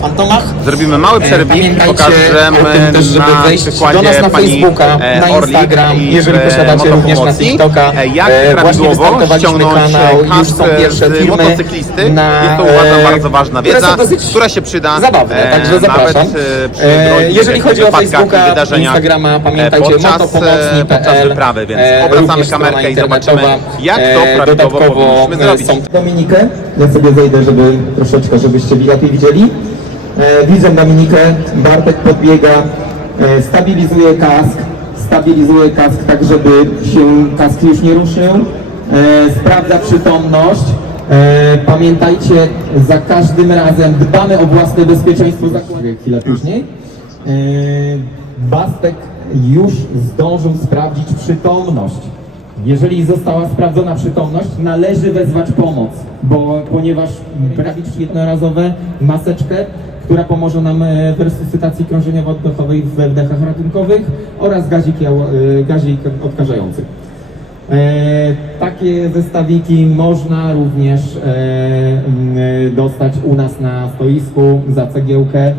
Fantomach. Zrobimy mały przerwik i Pamiętajcie pokażemy też, żeby na wejść do nas na pani, Facebooka, e, na Instagram, i jeżeli posiadacie również na TikToka. e, Jak E, właśnie prawidłowo wystartowaliśmy ściągnąć kanał, e, już są pierwsze z filmy motocyklisty. na, Jest to uważam e, bardzo ważna wiedza, która się przyda Zabawne, e, także zapraszam. nawet e, E, jeżeli chodzi o Facebooka, Instagrama, e, pamiętajcie, podczas, e, motopomocni.pl, podczas wyprawy, więc e, obracamy kamerkę i zobaczymy, jak to E, prawidłowo dodatkowo, powinniśmy e, zrobić. Dominikę. Ja sobie zejdę, żeby troszeczkę, żebyście lepiej widzieli. E, widzę Dominikę, Bartek podbiega, e, stabilizuje kask, stabilizuje kask tak, żeby się kask już nie ruszył, e, sprawdza przytomność. Pamiętajcie, za każdym razem dbamy o własne bezpieczeństwo, zakładam chwilę później. Bastek już zdążył sprawdzić przytomność. Jeżeli została sprawdzona przytomność, należy wezwać pomoc, bo ponieważ brawić jednorazowe maseczkę, która pomoże nam e, w resuscytacji krążeniowo-oddechowej we wdechach ratunkowych oraz gazik, e, gazik odkażający. E, takie zestawiki można również dostać u nas na stoisku za cegiełkę,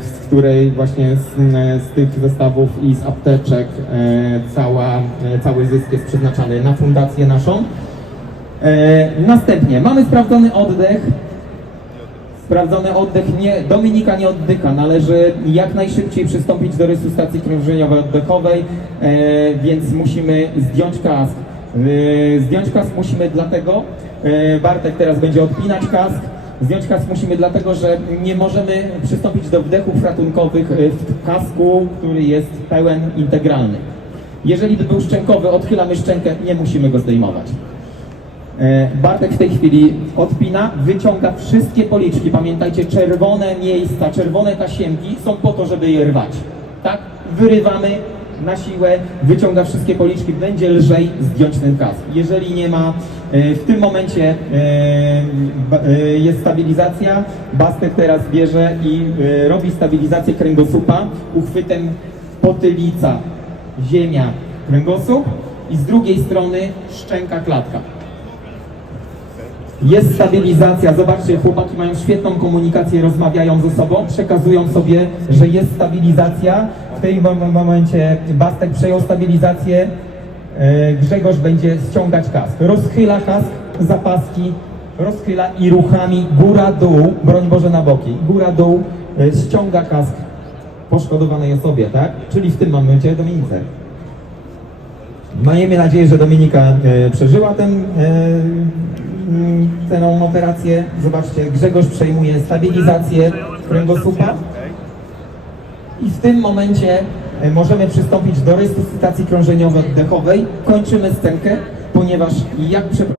z której właśnie z, z tych zestawów i z apteczek cała, cały zysk jest przeznaczany na fundację naszą. Następnie mamy sprawdzony oddech, Sprawdzony oddech nie, Dominika nie oddycha. Należy jak najszybciej przystąpić do resuscytacji krążeniowej oddechowej, e, więc musimy zdjąć kask. E, zdjąć kask musimy dlatego, e, Bartek teraz będzie odpinać kask. Zdjąć kask musimy dlatego, że nie możemy przystąpić do wdechów ratunkowych e, w kasku, który jest pełen integralny. Jeżeli by był szczękowy, odchylamy szczękę, nie musimy go zdejmować. E, Bartek w tej chwili odpina, wyciąga wszystkie policzki. Pamiętajcie, czerwone miejsca, czerwone tasiemki są po to, żeby je rwać. Tak? Wyrywamy na siłę, wyciąga wszystkie policzki, będzie lżej zdjąć ten kask. Jeżeli nie ma, e, w tym momencie e, jest stabilizacja, Bastek teraz bierze i robi stabilizację kręgosłupa uchwytem potylica, ziemia, kręgosłup i z drugiej strony szczęka, klatka. Jest stabilizacja. Zobaczcie, chłopaki mają świetną komunikację, rozmawiają ze sobą, przekazują sobie, że jest stabilizacja. W tym mom- momencie Bastek przejął stabilizację. E, Grzegorz będzie ściągać kask. Rozchyla kask, zapaski, rozchyla i ruchami góra-dół, broń Boże na boki, góra-dół, e, ściąga kask poszkodowanej osobie, tak? Czyli w tym momencie Dominice. Miejmy nadzieję, że Dominika e, przeżyła ten, mm, tę operację. Zobaczcie, Grzegorz przejmuje stabilizację kręgosłupa. I w tym momencie e, możemy przystąpić do resuscytacji krążeniowo-oddechowej. Kończymy scenkę, ponieważ jak przeprowadzimy